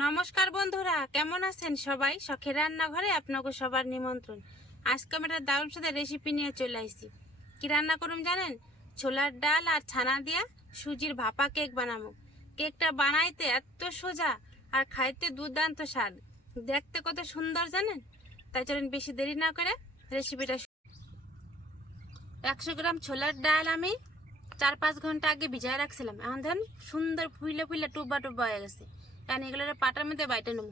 নমস্কার বন্ধুরা, কেমন আছেন সবাই? শখের রান্নাঘরে আপনাকে সবার নিমন্ত্রণ। আজকে আমি একটা দারুণ সাথে রেসিপি নিয়ে চলে আসছি। কী রান্না করুন জানেন? ছোলার ডাল আর ছানা দিয়া সুজির ভাপা কেক বানাবো। কেকটা বানাইতে এত সোজা আর খাইতে দুর্দান্ত স্বাদ। দেখতে কত সুন্দর জানেন? তাই চলেন বেশি দেরি না করে রেসিপিটা একশো গ্রাম ছোলার ডাল আমি চার পাঁচ ঘণ্টা আগে ভিজায় রাখছিলাম। এখন ধরেন সুন্দর ফুলে ফুলে টুবা টুবা হয়ে গেছে। এখন এগুলো পাটার মধ্যে বাইটে নেব।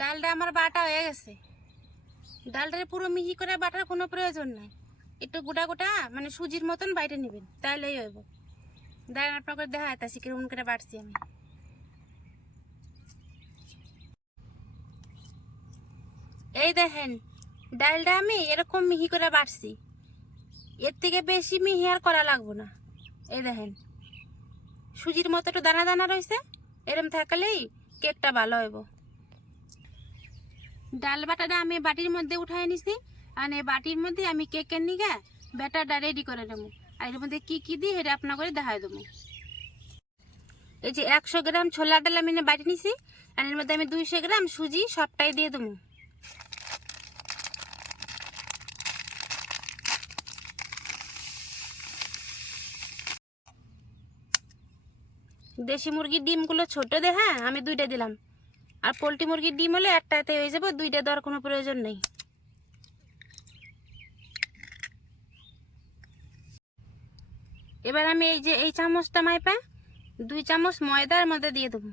ডালটা আমার বাটা হয়ে গেছে। ডালটা পুরো মিহি করে বাটার কোনো প্রয়োজন নাই। একটু গোটা গোটা মানে সুজির মতন বাইরে নেবেন, তাইলেই হইব। ডাল আপনাকে দেখা যাইতাছি কীরকম করে বাড়ছি আমি। এই দেখেন, ডালটা আমি এরকম মিহি করে বাড়ছি এর থেকে বেশি মিহি আর করা লাগবো না। এই দেখেন, সুজির মতো একটু দানা দানা রয়েছে, এরম থাকলেই কেকটা ভালো হইব। ডাল বাটাটা আমি বাটির মধ্যে উঠাই নিছি আর এই বাটির মধ্যে আমি কেকের নিগে ব্যাটারটা রেডি করে নেব। আর এর মধ্যে কি কি দিই এটা আপনার করে দেখাই দেবো। এই যে একশো গ্রাম ছোলা ডাল আমি বাটি নিছি, আর এর মধ্যে আমি দুইশো গ্রাম সুজি সবটাই দিয়ে দেবো। দেশি মুরগির ডিমগুলো ছোট দে হ্যাঁ আমি দুইটা দিলাম। আর পোলট্রি মুরগির ডিম হলে একটাতে হয়ে যাবে, দুইটা দেওয়ার কোনো প্রয়োজন নেই। এবার আমি এই যে এই চামচটা মাইপা, দুই চামচ ময়দার মধ্যে দিয়ে দেবো।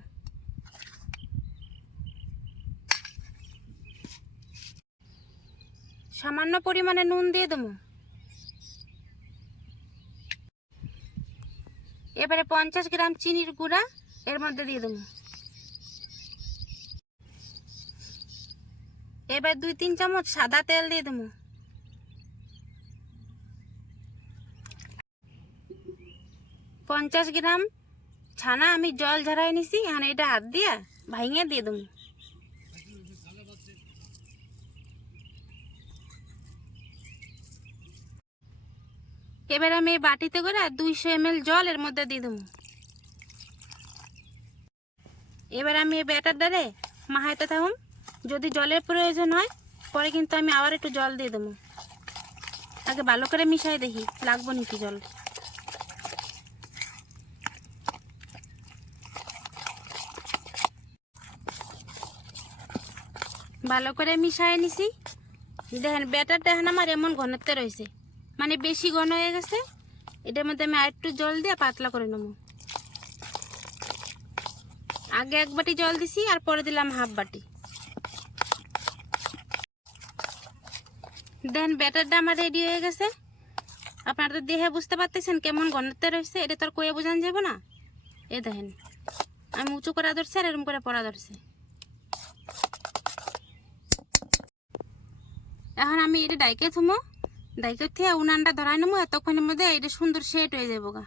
সামান্য পরিমাণে নুন দিয়ে দেবো। এবারে পঞ্চাশ গ্রাম চিনির গুঁড়া এর মধ্যে দিয়ে দেবো। এবার দুই তিন চামচ সাদা তেল দিয়ে দেবো। পঞ্চাশ গ্রাম ছানা আমি জল ঝরাই নিছি এখানে এটা হাত দিয়া ভাঙিয়ে দিয়ে দেবো। এবার আমি এই বাটিতে করে দুইশো এম জল এর মধ্যে দিয়ে দেবো। এবার আমি এই ব্যাটারটারে মাহাইতে থাকুন। যদি জলের প্রয়োজন হয়, পরে কিন্তু আমি আবার একটু জল দিয়ে দেবো। আগে ভালো করে মিশাই দেখি, লাগবো নাকি জল? ভালো করে মিশাই নিছি। দেখেন, ব্যাটারটা এখন আমার এমন ঘনত্বে রয়েছে। মানে বেশি ঘন হয়ে গেছে। এটার মধ্যে আমি আর একটু জল দিয়ে পাতলা করে নেব। আগে এক বাটি জল দিছি, আর পরে দিলাম হাফ বাটি। দেন ব্যাটারটা আমার রেডি হয়ে গেছে। আপনারা তো দেখে বুঝতে পারতেছেন কেমন ঘনত্বে রয়েছে। এটা তো আর কয়ে বোঝান যাব না। এ দেখেন, আমি উঁচু করা ধরছি, আর এরকম করে পড়া ধরছে। এখন আমি এটা ডাইকে থুমো। ডাইকে থেকে উনানটা ধরাই নেব এতক্ষণের মধ্যে এটা সুন্দর সেট হয়ে যাব গা।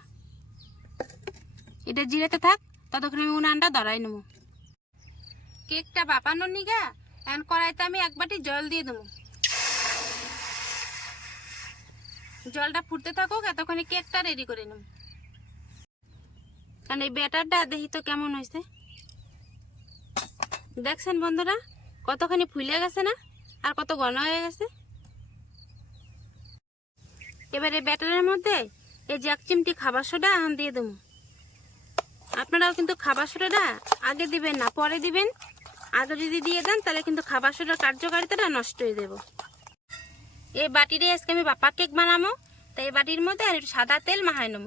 এটা জিরেতে থাক, ততক্ষণ আমি উনানটা ধরাই নেব কেকটা বাপানোর নিগা এখন কড়াইতে আমি এক বাটি জল দিয়ে দেবো। জলটা ফুটতে থাকুক, এতক্ষণে কেকটা রেডি করে নেব। কারণ এই ব্যাটারটা দেখি তো কেমন হয়েছে। দেখছেন বন্ধুরা, কতখানি ফুলে গেছে না? আর কত ঘন হয়ে গেছে? এবারে ব্যাটারের মধ্যে এই যে এক চিমটি খাবার সোডা এখন দিয়ে দেবো। আপনারাও কিন্তু খাবার সোডাটা আগে দিবেন না, পরে দিবেন। আগে যদি দিয়ে দেন, তাহলে কিন্তু খাবার সোডার কার্যকারিতাটা নষ্ট হয়ে যাব। এই বাটিরে আজকে আমি বাপা কেক বানাবো, তাই এই বাটির মধ্যে আর একটু সাদা তেল মাহায় নেব।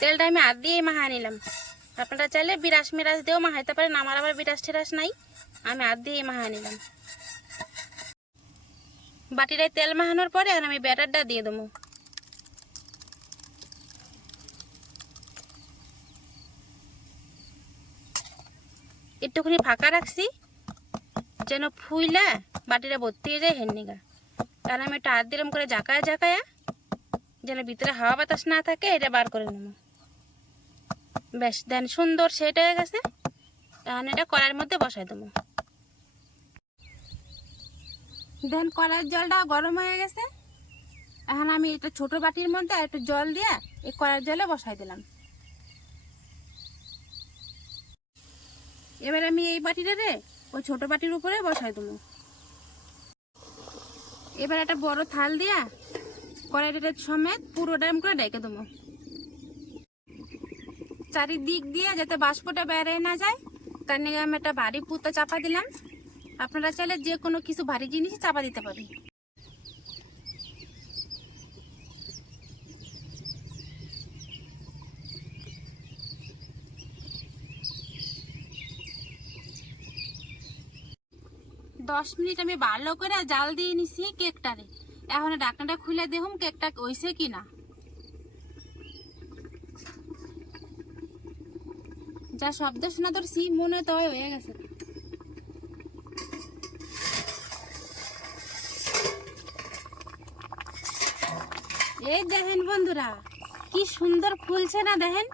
তেলটা আমি হাত দিয়ে মাহাই নিলাম। আপনারা চাইলে বিরাস মিরাস দিয়েও মাহাইতে পারেন, আমার আবার বিরাস টিরাস নাই। আমি হাত দিয়েই মাহাই নিলাম। বাটিটায় তেল মাহানোর পরে আর আমি ব্যাটারটা দিয়ে দেবো। একটুখানি ফাঁকা রাখছি, যেন ফুইলা বাটিটা ভর্তি হয়ে যায় হেন্নিগা কারণ আমি একটু হাত দিলাম করে জাকায় জাকায়া যেন ভিতরে হাওয়া বাতাস না থাকে, এটা বার করে নেব। বেশ, দেন সুন্দর সেট হয়ে গেছে। এখন এটা কড়াইয়ের মধ্যে বসাই দেবো। দেন কড়াইয়ের জলটা গরম হয়ে গেছে। এখন আমি এটা ছোট বাটির মধ্যে একটু জল দিয়ে এই কড়াইয়ের জলে বসাই দিলাম। এবার আমি এই বাটিটা রে ওই ছোট বাটির উপরে বসাই দেবো। এবার একটা বড় থাল দিয়া কড়াইটা সমেত পুরো ডাম করে ডেকে দেবো। চারিদিক দিয়ে যাতে বাষ্পটা বেড়ে না যায়, তার নিয়ে আমি একটা ভারী পুঁতো চাপা দিলাম। আপনারা চাইলে যে কোনো কিছু ভারী জিনিস চাপা দিতে পারেন। দশ মিনিট আমি ভালো করে জাল দিয়ে নিছি কেকটারে। এখন ঢাকনাটা খুলে দেখুন কেকটা হইছে কিনা। যা শব্দ শোনা তোর সি মনে তো হয় গেছে। এই দেখেন বন্ধুরা, কি সুন্দর ফুলছে না দেখেন?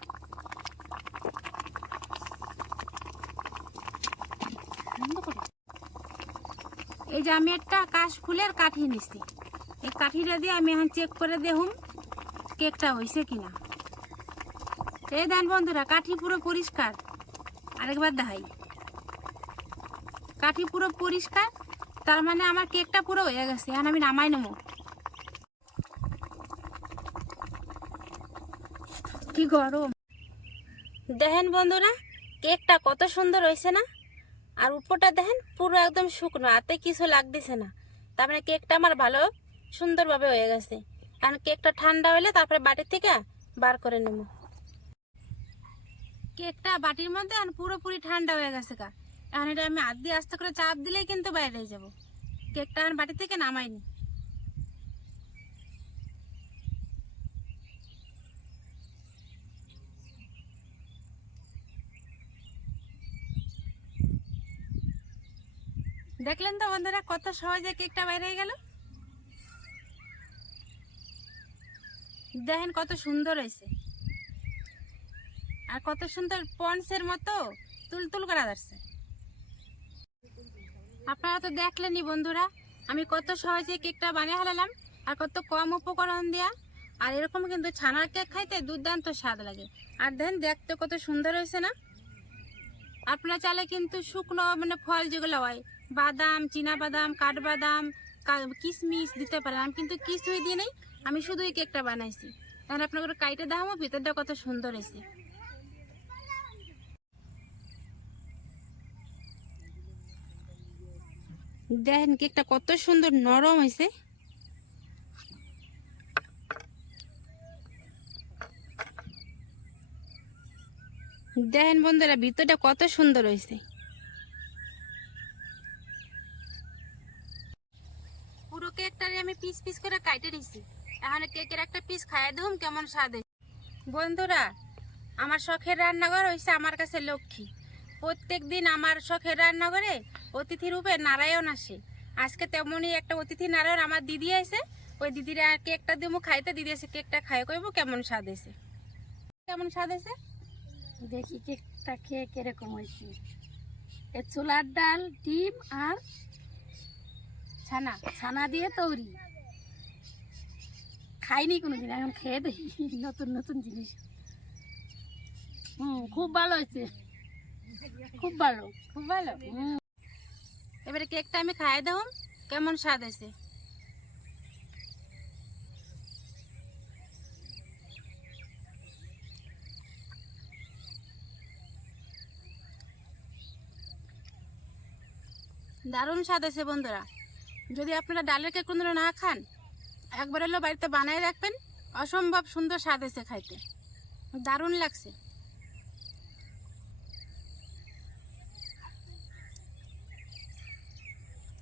এই যে আমি একটা কাশ ফুলের কাঠি নিছি এই কাঠিটা দিয়ে আমি এখন চেক করে দেখুন কেকটা হয়েছে কিনা। এই দেন বন্ধুরা, কাঠি পুরো পরিষ্কার। আরেকবার দেখাই। কাঠি পুরো পরিষ্কার, তার মানে আমার কেকটা পুরো হয়ে গেছে, এখন আমি নামাই নেব। কি গরম। দেখেন বন্ধুরা, কেকটা কত সুন্দর হয়েছে না? আর উপরটা দেখেন, পুরো একদম শুকনো, হাতে কিছু লাগতেছে না। তার মানে কেকটা আমার ভালো সুন্দরভাবে হয়ে গেছে। কারণ কেকটা ঠান্ডা হলে তারপরে বাটির থেকে বার করে নেব। কেকটা বাটির মধ্যে এখন পুরোপুরি ঠান্ডা হয়ে গেছে কা এখন এটা আমি হাত দিয়ে আস্তে করে চাপ দিলেই কিন্তু বাইরে যাব। কেকটা এখন বাটি থেকে নামাইনি। দেখলেন তো বন্ধুরা, কত সহজে কেকটা বাইরে গেল। দেখেন কত সুন্দর হয়েছে। আর কত সুন্দর পন্সের মতো তুলতুল করা যাচ্ছে আপনারা তো দেখলেনই বন্ধুরা, আমি কত সহজে কেকটা বানিয়ে হালালাম আর কত কম উপকরণ দেয়া। আর এরকম কিন্তু ছানার কেক খাইতে দুর্দান্ত স্বাদ লাগে। আর দেখেন দেখতে কত সুন্দর হয়েছে না? আপনারা চালে কিন্তু শুকনো মানে ফল যেগুলো হয়, বাদাম চীনা বাদাম কাঠবাদাম কিশমিশ দিতে পারেন। আমি কিন্তু কিছুই দিয়ে নেই, আমি শুধুই কেকটা বানাইছি। তাহলে আপনাকে কাইটে দেখাবো ভিতরটা কত সুন্দর হয়েছে। দেখেন কেকটা কত সুন্দর নরম হয়েছে। দেখেন বন্ধুরা, ভিতরটা কত সুন্দর হয়েছে। পুরো কেকটারে আমি পিস পিস করে কাটে দিছি। এখন কেকের একটা পিস খাইয়ে দেখুন কেমন স্বাদ। বন্ধুরা, আমার শখের রান্নাঘর হয়েছে আমার কাছে লক্ষ্মী। প্রত্যেক দিন আমার শখের রান্নাঘরে অতিথি রূপে নারায়ণ আসে। আজকে তেমনই একটা অতিথি নারায়ণ আমার দিদি আছে ওই দিদিরা কেকটা দিব খাইতে। দিদি এসে কেকটা খাই কইব কেমন স্বাদ হয়েছে কেমন স্বাদ হয়েছে দেখি কেকটা খেয়ে কীরকম হয়েছে। এ ছোলার ডাল ডিম আর ছানা। ছানা দিয়ে তৈরি। খাইনি কোনোদিন এখন খেয়ে দেখি। নতুন নতুন জিনিস। হুম খুব ভালো হয়েছে। খুব ভালো খুব ভালো। এবারে কেকটা আমি খাই দেব। কেমন স্বাদ হয়েছে? দারুণ স্বাদ আছে বন্ধুরা। যদি আপনারা ডালের কেক কোনোদিনও না খান, একবার হলেও বাড়িতে বানাই রাখবেন। অসম্ভব সুন্দর স্বাদ হয়েছে খাইতে। দারুণ লাগছে।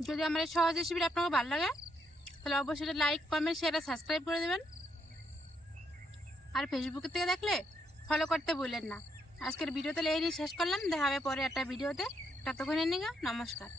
যদি আমার সহজ রেসিপিটা আপনাকে ভালো লাগে, তাহলে অবশ্যই লাইক কমেন্ট শেয়ার আর সাবস্ক্রাইব করে দেবেন। আর ফেসবুকের থেকে দেখলে ফলো করতে ভুলেন না। আজকের ভিডিও তাহলে এই নিয়ে শেষ করলাম। দেখা হবে পরে একটা ভিডিওতে। ততক্ষণের নিগা নমস্কার।